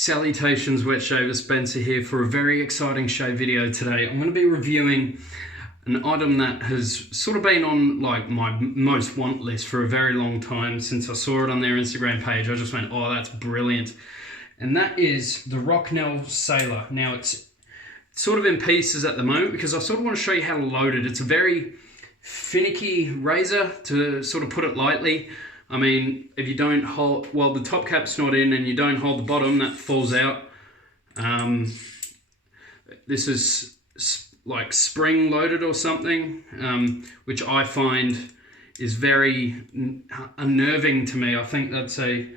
Salutations, wet shaver Spencer here for a very exciting shave video today. I'm going to be reviewing an item that has sort of been on like my most want list for a very long time. Since I saw it on their Instagram page, I just went, oh, that's brilliant. And that is the Rocnel Sailor. Now it's sort of in pieces at the moment because I sort of want to show you how to load it. It's a very finicky razor, to sort of put it lightly. I mean, if you don't hold, well, the top cap's not in and you don't hold the bottom, that falls out. This is like spring loaded or something, which I find is very unnerving to me. I think it's a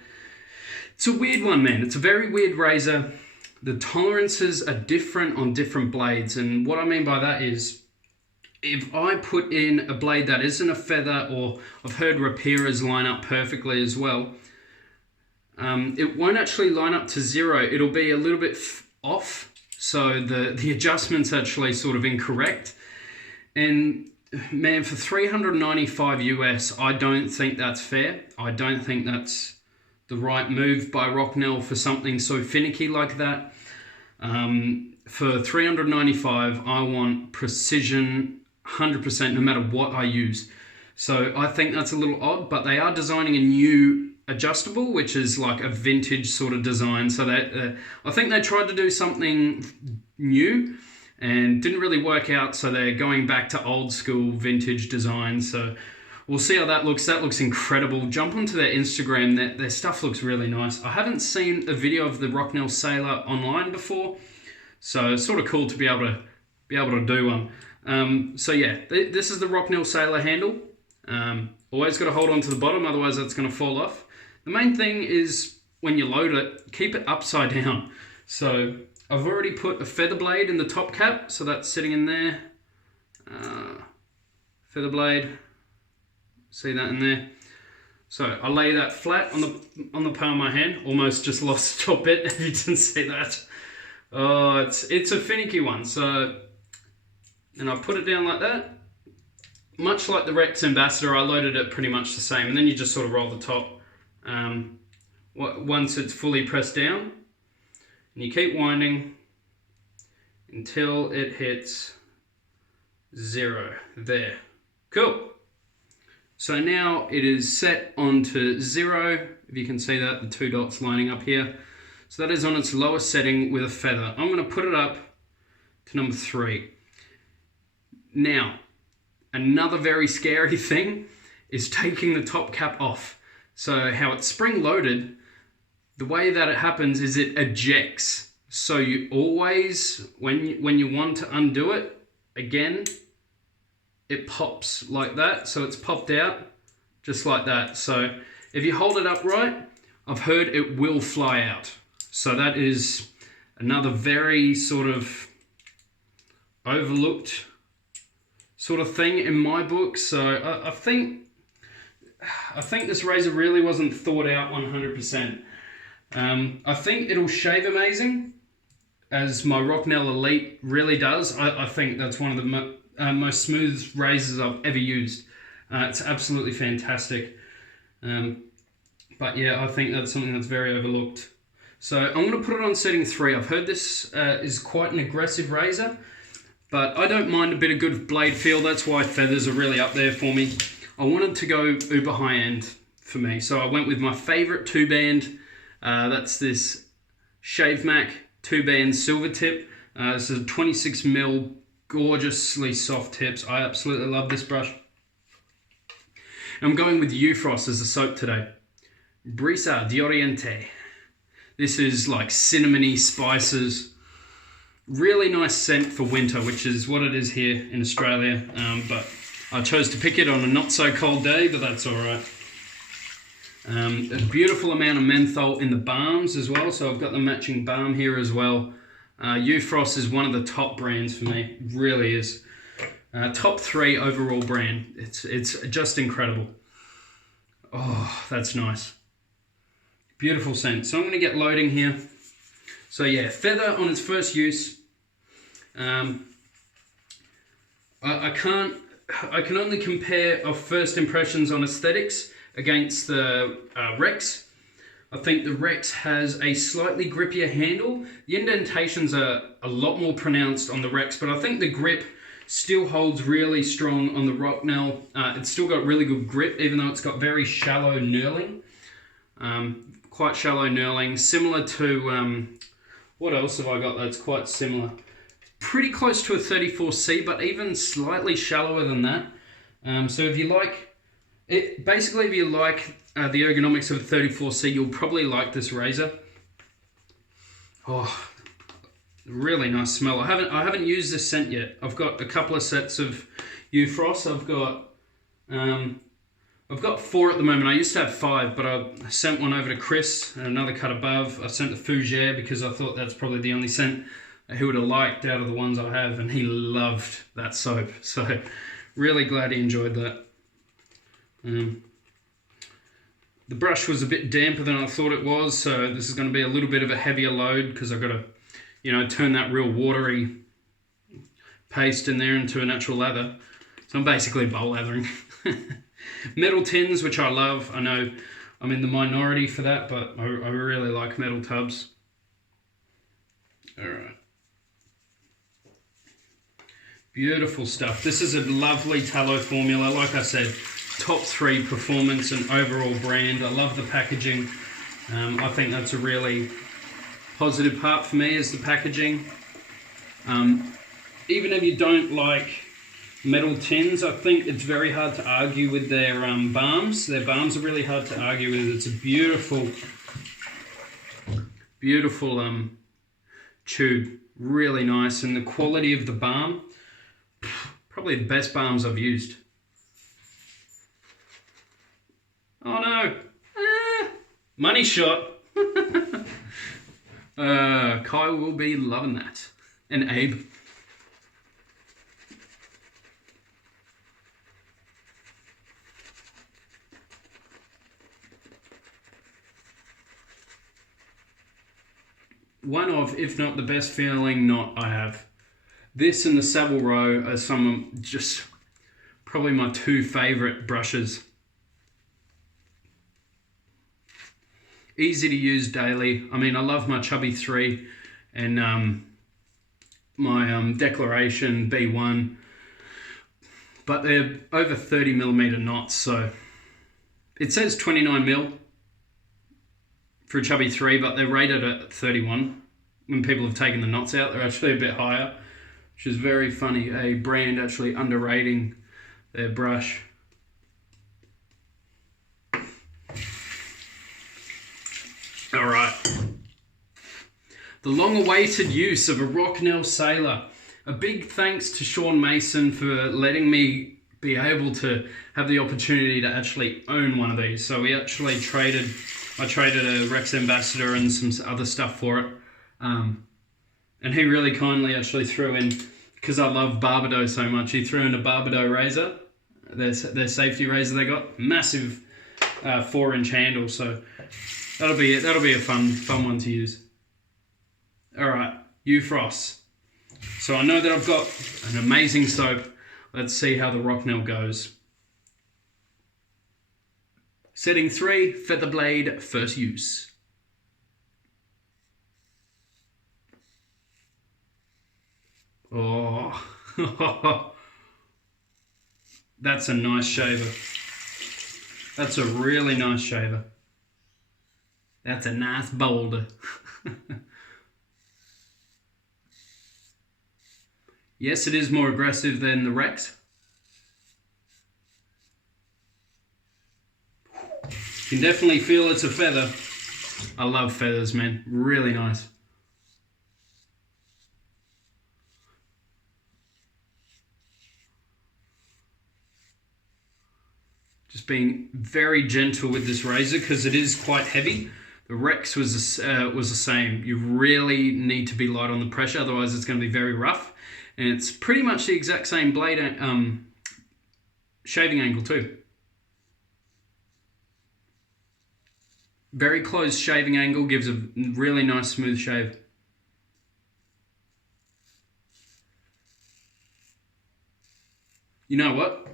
weird one, man. It's a very weird razor. The tolerances are different on different blades. And what I mean by that is, if I put in a blade that isn't a feather, or I've heard rapieras line up perfectly as well, it won't actually line up to zero. It'll be a little bit off. So the adjustment's actually sort of incorrect. And man, for $395 US, I don't think that's fair. I don't think that's the right move by Rocnel for something so finicky like that. For $395, I want precision 100% no matter what I use. So I think that's a little odd, but they are designing a new adjustable, which is like a vintage sort of design. So that I think they tried to do something new and didn't really work out. So they're going back to old school vintage design. So we'll see how that looks. That looks incredible. Jump onto their Instagram. Their stuff looks really nice. I haven't seen a video of the Rocnel Sailor online before, so it's sort of cool to be able to do one. So yeah, this is the Rocnel Sailor handle. Always got to hold on to the bottom, otherwise that's going to fall off. The main thing is when you load it, keep it upside down. So I've already put a feather blade in the top cap, so that's sitting in there. Feather blade, see that in there. So I lay that flat on the palm of my hand. Almost just lost the top bit if you didn't see that. Oh, it's a finicky one. So. And I put it down like that. Much like the Rex Ambassador, I loaded it pretty much the same. And then you just sort of roll the top. Once it's fully pressed down, and you keep winding until it hits zero. There. Cool. So now it is set onto zero. If you can see that, the two dots lining up here. So that is on its lowest setting with a feather. I'm going to put it up to number 3. Now, another very scary thing is taking the top cap off. So how it's spring loaded, the way that it happens is it ejects. So you always, when you want to undo it, again, it pops like that. So it's popped out just like that. So if you hold it upright, I've heard it will fly out. So that is another very sort of overlooked sort of thing in my book. So I think this razor really wasn't thought out 100%. I think it'll shave amazing, as my Rocnel Elite really does. I think that's one of the most smooth razors I've ever used. It's absolutely fantastic. But yeah, I think that's something that's very overlooked. So I'm going to put it on setting 3. I've heard this is quite an aggressive razor, but I don't mind a bit of good blade feel. That's why feathers are really up there for me. I wanted to go uber high end for me. So I went with my favorite 2-band. That's this Shave Mac 2-band silver tip. This is a 26mm, gorgeously soft tips. I absolutely love this brush. I'm going with Frost as the soap today. Brisa di Oriente. This is like cinnamony spices. Really nice scent for winter, which is what it is here in Australia. But I chose to pick it on a not so cold day, but that's all right. A beautiful amount of menthol in the balms as well. So I've got the matching balm here as well. Frost is one of the top brands for me. It really is. Top 3 overall brand. It's just incredible. Oh, that's nice. Beautiful scent. So I'm going to get loading here. So yeah, feather on its first use. I can only compare our first impressions on aesthetics against the Rex. I think the Rex has a slightly grippier handle. The indentations are a lot more pronounced on the Rex, but I think the grip still holds really strong on the Rocnel. It's still got really good grip, even though it's got very shallow knurling. Quite shallow knurling, similar to, what else have I got that's quite similar? Pretty close to a 34C, but even slightly shallower than that. So if you like, basically if you like the ergonomics of a 34C, you'll probably like this razor. Oh, really nice smell. I haven't used this scent yet. I've got a couple of sets of Euphros. I've got 4 at the moment. I used to have 5, but I sent one over to Chris and another cut above. I sent the Fougere because I thought that's probably the only scent he would have liked out of the ones I have, and he loved that soap. So really glad he enjoyed that. The brush was a bit damper than I thought it was, so this is going to be a little bit of a heavier load because I've got to, you know, turn that real watery paste in there into a natural lather. So I'm basically bowl lathering. Metal tins, which I love. I know I'm in the minority for that, but I really like metal tubs. All right. Beautiful stuff. This is a lovely tallow formula. Like I said, top 3 performance and overall brand. I love the packaging. I think that's a really positive part for me is the packaging. Even if you don't like metal tins, I think it's very hard to argue with their balms. Their balms are really hard to argue with. It's a beautiful, beautiful tube. Really nice. And the quality of the balm, probably the best balms I've used. Oh no! Money shot! Kai will be loving that. And Abe. One of, if not the best feeling knot I have. This and the Savile Row are some of just probably my 2 favourite brushes. Easy to use daily. I mean, I love my Chubby 3 and my Declaration B1, but they're over 30mm knots, so it says 29mm for a Chubby 3, but they're rated at 31. When people have taken the knots out, they're actually a bit higher, which is very funny. A brand actually underrating their brush. All right. The long-awaited use of a Rocnel Sailor. A big thanks to Sean Mason for letting me be able to have the opportunity to actually own one of these. So we actually I traded a Rex Ambassador and some other stuff for it. And he really kindly actually threw in, because I love Barbado so much, he threw in a Barbado razor, their safety razor they got. Massive 4-inch handle, so that'll be a fun one to use. All right, Euphros. So I know that I've got an amazing soap. Let's see how the Rocnel goes. Setting 3, feather blade, first use. Oh, that's a nice shaver. That's a really nice shaver. That's a nice boulder. Yes, it is more aggressive than the Rex. You can definitely feel it's a feather. I love feathers, man. Really nice. Just being very gentle with this razor because it is quite heavy. The Rex was the same. You really need to be light on the pressure, otherwise it's going to be very rough. And it's pretty much the exact same blade shaving angle too. Very close shaving angle gives a really nice smooth shave. You know what?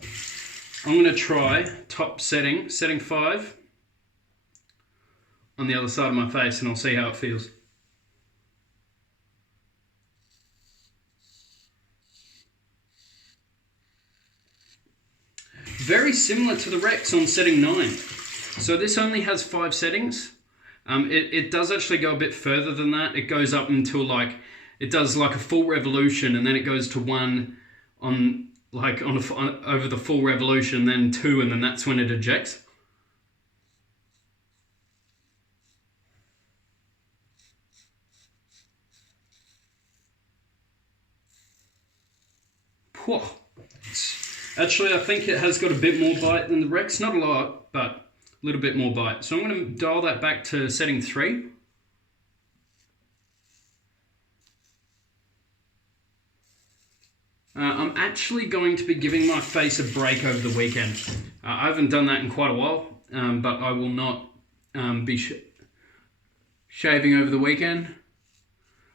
I'm going to try top setting 5 on the other side of my face and I'll see how it feels. Very similar to the Rex on setting 9. So this only has 5 settings. It does actually go a bit further than that. It goes up until like, it does like a full revolution, and then it goes to 1 on over the full revolution, then 2, and then that's when it ejects. Whoa. Actually, I think it has got a bit more bite than the Rex. Not a lot, but a little bit more bite. So I'm going to dial that back to setting 3. I'm actually going to be giving my face a break over the weekend. I haven't done that in quite a while, but I will not be shaving over the weekend.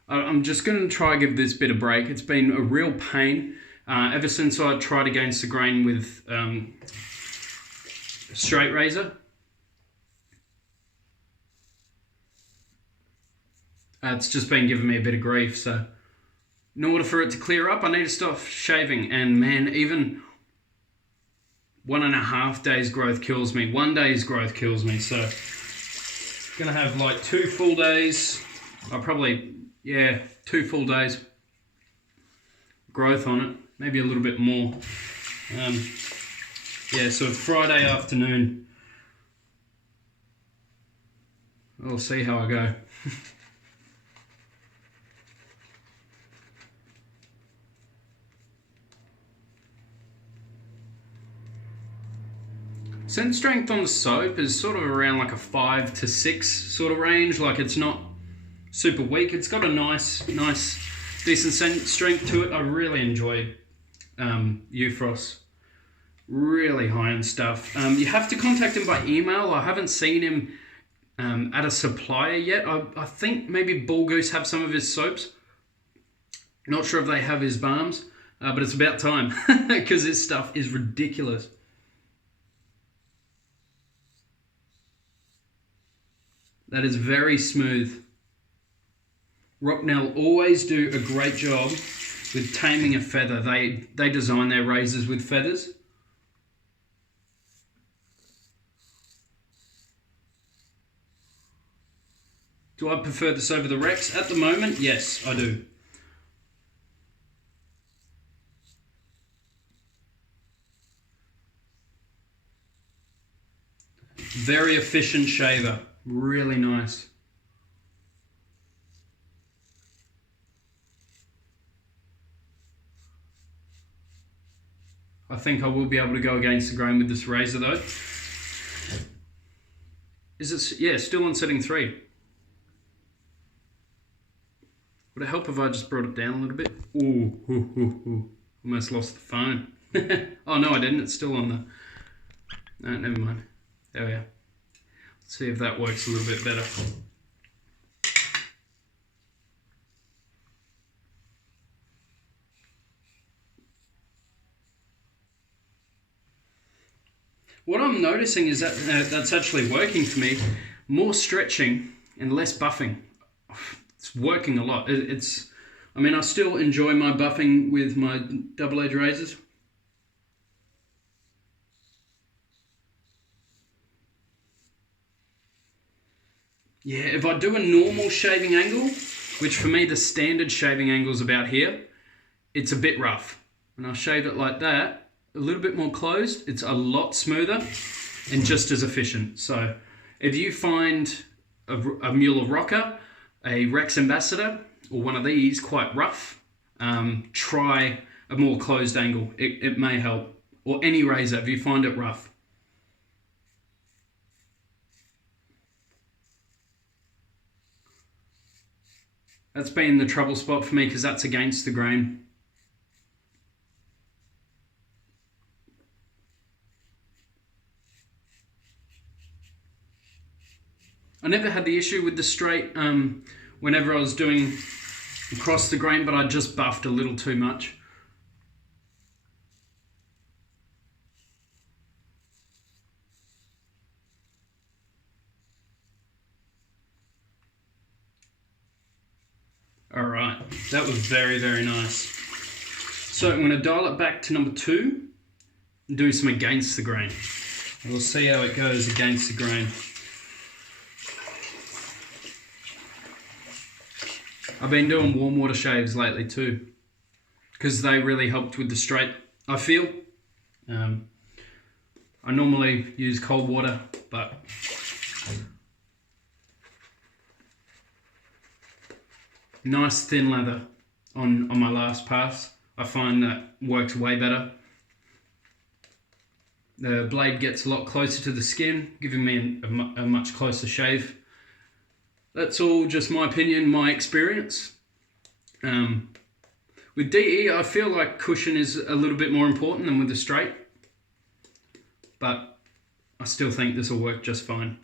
I'm just going to try and give this bit a break. It's been a real pain. Ever since I tried against the grain with a straight razor. It's just been giving me a bit of grief, so in order for it to clear up, I need to stop shaving, and man, even 1.5 days growth kills me. 1 day's growth kills me, so I'm gonna have like 2 full days. I'll probably, 2 full days growth on it. Maybe a little bit more. So Friday afternoon, I'll see how I go. Scent strength on the soap is sort of around like a 5 to 6 sort of range. Like, it's not super weak. It's got a nice decent scent strength to it. I really enjoy Euphros. Really high-end stuff. You have to contact him by email. I haven't seen him at a supplier yet. I think maybe Bull Goose have some of his soaps. Not sure if they have his balms, but it's about time because his stuff is ridiculous. That is very smooth. Rocnel always do a great job with taming a feather. They design their razors with feathers. Do I prefer this over the Rex? At the moment, yes, I do. Very efficient shaver. Really nice. I think I will be able to go against the grain with this razor though. Is it? Yeah, still on setting 3. Would it help if I just brought it down a little bit? Ooh. Almost lost the phone. Oh no, I didn't. It's still on the... No, never mind. There we are. Let's see if that works a little bit better. What I'm noticing is that that's actually working for me. More stretching and less buffing. It's working a lot. I mean, I still enjoy my buffing with my double-edged razors. Yeah, if I do a normal shaving angle, which for me the standard shaving angle is about here, it's a bit rough. When I shave it like that, a little bit more closed, it's a lot smoother and just as efficient. So if you find a Mueller Rocker, a Rex Ambassador, or one of these quite rough, try a more closed angle. It may help. Or any razor if you find it rough. That's been the trouble spot for me because that's against the grain. I never had the issue with the straight whenever I was doing across the grain, but I just buffed a little too much. All right, that was very, very nice. So I'm going to dial it back to number 2 and do some against the grain. We'll see how it goes against the grain. I've been doing warm water shaves lately too, because they really helped with the straight, I feel. I normally use cold water, but nice thin lather on my last pass. I find that works way better. The blade gets a lot closer to the skin, giving me a much closer shave. That's all just my opinion, my experience. With DE, I feel like cushion is a little bit more important than with the straight, but I still think this will work just fine,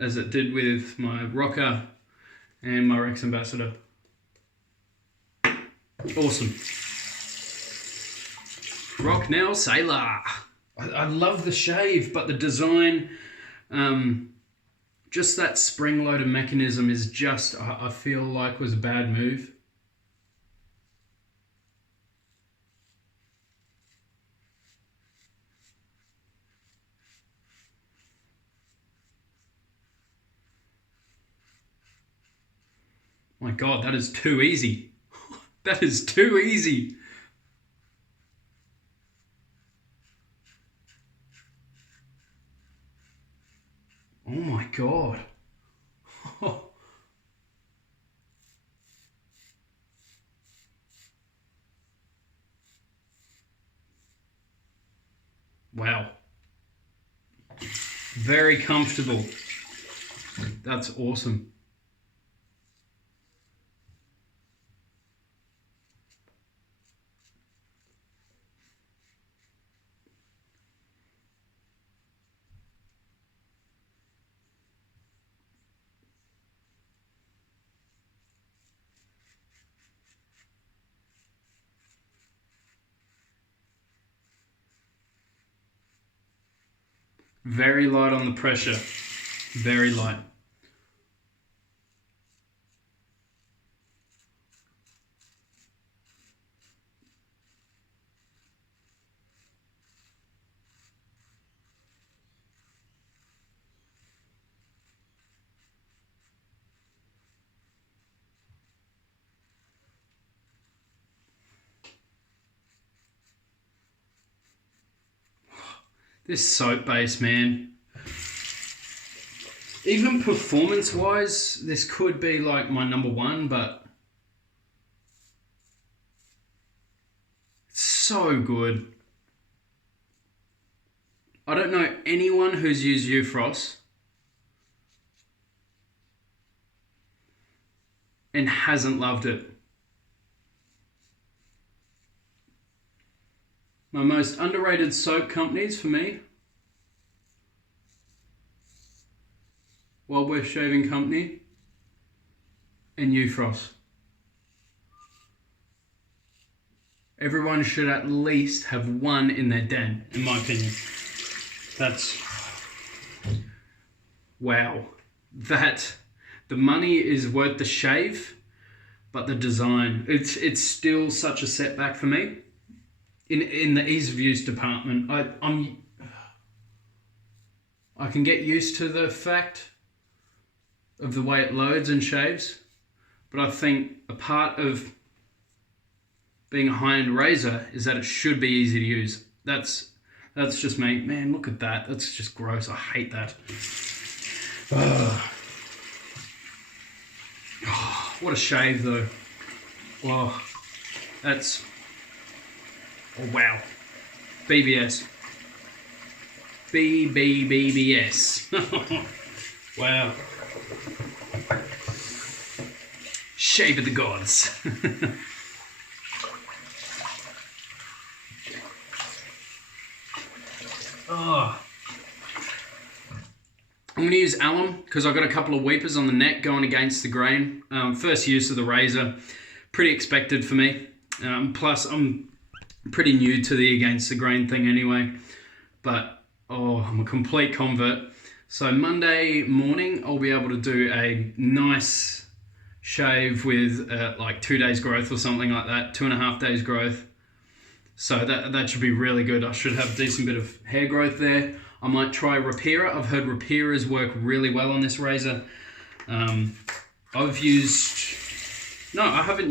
as it did with my Rocker and my Rex Ambassador. Awesome. Rocnel Sailor. I love the shave, but the design, just that spring-loaded mechanism is just, I feel like was a bad move. My God, that is too easy. That is too easy. Oh my God. Wow. Very comfortable. That's awesome. Very light on the pressure. Very light. This soap base, man. Even performance-wise, this could be like my number 1, but it's so good. I don't know anyone who's used Ufros and hasn't loved it. My most underrated soap companies for me: Wild West Shaving Company and Ufros. Everyone should at least have one in their den, in my opinion. That's... wow. That... the money is worth the shave, but the design, it's still such a setback for me. In the ease of use department, I can get used to the fact of the way it loads and shaves, but I think a part of being a high-end razor is that it should be easy to use. That's just me. Man, look at that. That's just gross. I hate that. Oh, what a shave, though. Oh, that's... oh, wow. BBS. BBBBS. Wow. Shave of the gods. Oh. I'm going to use alum because I've got a couple of weepers on the neck going against the grain. First use of the razor. Pretty expected for me. Plus, I'm pretty new to the against the grain thing anyway. But, oh, I'm a complete convert. So Monday morning, I'll be able to do a nice shave with like 2 days growth or something like that, 2.5 days growth. So that should be really good. I should have a decent bit of hair growth there. I might try Repairer. I've heard Repairers work really well on this razor. I haven't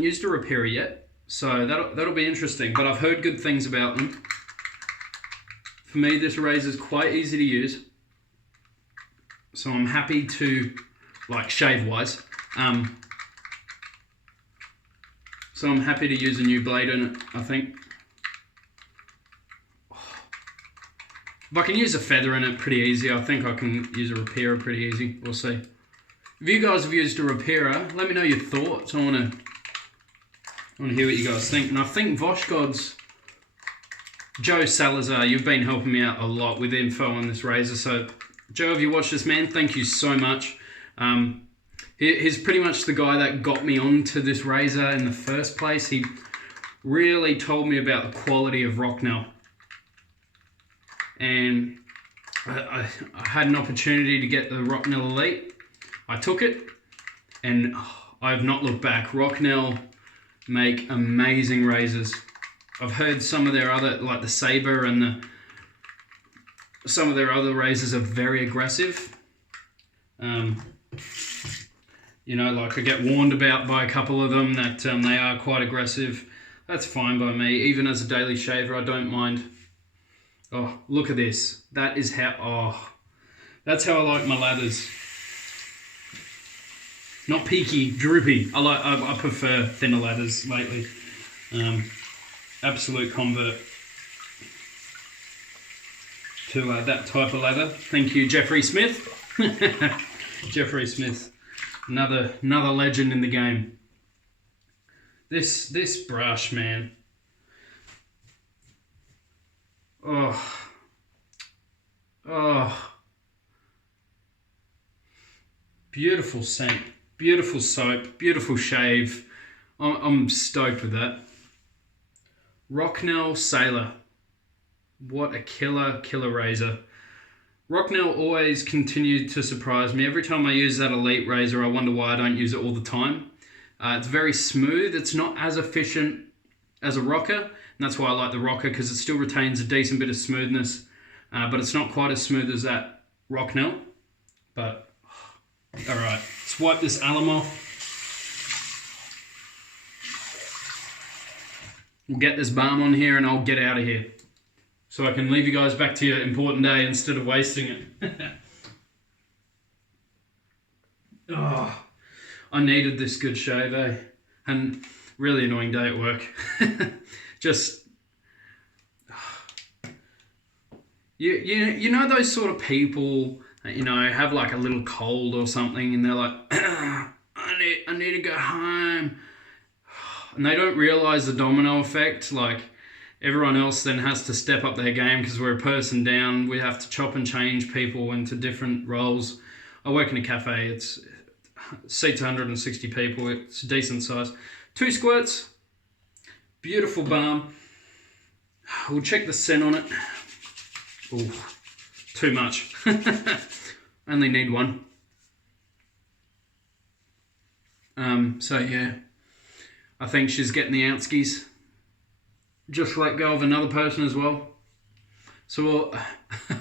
used a Repairer yet, so that'll be interesting. But I've heard good things about them. For me, this razor is quite easy to use, so I'm happy to, like, shave-wise. So I'm happy to use a new blade in it, I think. If I can use a feather in it pretty easy, I think I can use a Repairer pretty easy. We'll see. If you guys have used a Repairer, let me know your thoughts. I want to hear what you guys think. And I think Voshgod's Joe Salazar, you've been helping me out a lot with info on this razor. So, Joe, if you watch this, man, thank you so much. He's pretty much the guy that got me onto this razor in the first place. He really told me about the quality of Rocnel. And I had an opportunity to get the Rocnel Elite. I took it, and I have not looked back. Rocnel make amazing razors. I've heard some of their other, like the Saber and some of their other razors are very aggressive. You know, like I get warned about by a couple of them that they are quite aggressive. That's fine by me. Even as a daily shaver, I don't mind. Oh, look at this. That is how, that's how I like my lathers. Not peaky, droopy. I prefer thinner lathers lately. Absolute convert to that type of lather. Thank you, Jeffrey Smith. Jeffrey Smith, another legend in the game. This brush, man. Oh, beautiful scent, beautiful soap, beautiful shave. I'm stoked with that. Rocnel Sailor. What a killer razor. Rocnel always continued to surprise me. Every time I use that Elite razor, I wonder why I don't use it all the time. It's very smooth. It's not as efficient as a rocker, and that's why I like the rocker, because it still retains a decent bit of smoothness, but it's not quite as smooth as that Rocnel. But, all right, let's wipe this alum off. We'll get this balm on here and I'll get out of here, so I can leave you guys back to your important day instead of wasting it. Oh, I needed this good shave, eh? And really annoying day at work. Just, you know those sort of people that, you know, have like a little cold or something and they're like, I need to go home. And they don't realise the domino effect. Like, everyone else then has to step up their game because we're a person down. We have to chop and change people into different roles. I work in a cafe. It's seats 160 people. It's a decent size. 2 squirts. Beautiful balm. We'll check the scent on it. Ooh, too much. Only need 1. So yeah, I think she's getting the outskies. Just let go of another person as well. So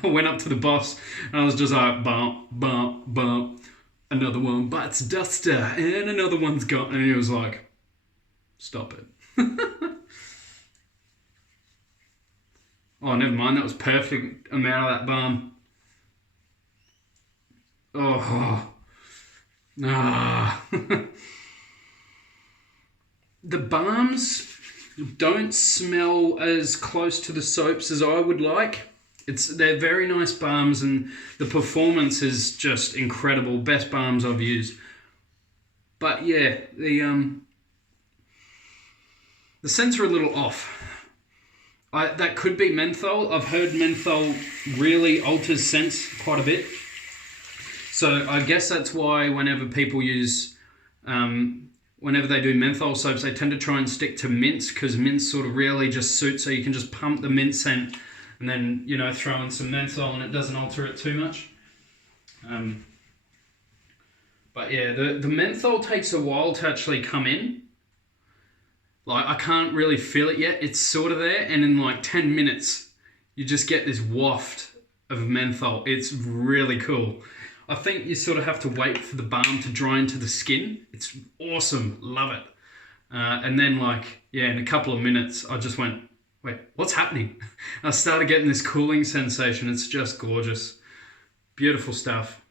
I went up to the boss and I was just like, bump, bump, bump. Another one bites duster and another one's gone. And he was like, stop it. Oh, never mind. That was perfect amount of that balm. Oh. Ah. The balms don't smell as close to the soaps as I would like. They're very nice balms and the performance is just incredible. Best balms I've used. But yeah, the scents are a little off. That could be menthol. I've heard menthol really alters scents quite a bit. So I guess that's why whenever people use, whenever they do menthol soaps, they tend to try and stick to mints, because mints sort of really just suit, so you can just pump the mint scent and then, you know, throw in some menthol and it doesn't alter it too much. But yeah, the menthol takes a while to actually come in. Like, I can't really feel it yet. It's sort of there, and in like 10 minutes, you just get this waft of menthol. It's really cool. I think you sort of have to wait for the balm to dry into the skin. It's awesome. Love it. And then, like, yeah, in a couple of minutes, I just went, wait, what's happening? I started getting this cooling sensation. It's just gorgeous. Beautiful stuff.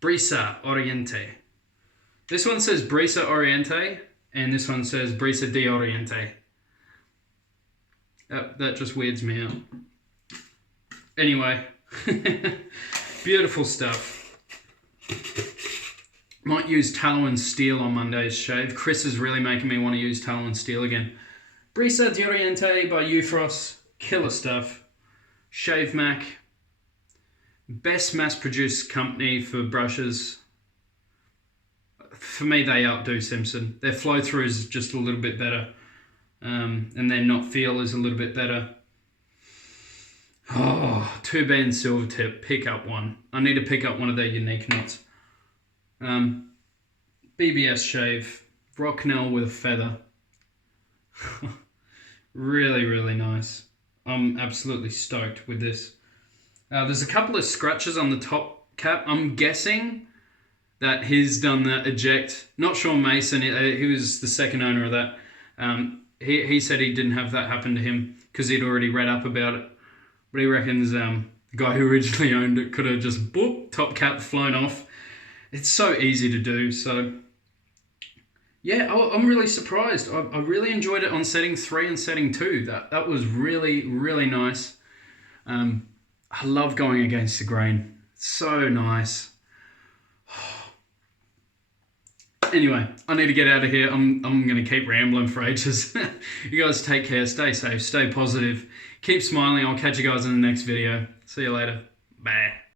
Brisa Oriente. This one says Brisa Oriente, and this one says Brisa di Oriente. That just weirds me out. Anyway, beautiful stuff. Might use tallow and steel on Monday's shave. Chris is really making me want to use tallow and steel again. Brisa di Oriente by Eufros. Killer stuff. Shave Mac. Best mass-produced company for brushes. For me, they outdo Simpson. Their flow-through is just a little bit better. And their not feel is a little bit better. Oh, 2B silver tip. Pick up one. I need to pick up one of their unique knots. BBS shave. Rocnel with a feather. Really, really nice. I'm absolutely stoked with this. There's a couple of scratches on the top cap. I'm guessing that he's done the eject. Not Sean Mason. He was the second owner of that. He said he didn't have that happen to him because he'd already read up about it. But he reckons the guy who originally owned it could have just boop, top cap flown off. It's so easy to do. So yeah, I'm really surprised. I really enjoyed it on setting 3 and setting 2. That was really, really nice. I love going against the grain. So nice. Anyway, I need to get out of here. I'm going to keep rambling for ages. You guys take care. Stay safe. Stay positive. Keep smiling. I'll catch you guys in the next video. See you later. Bye.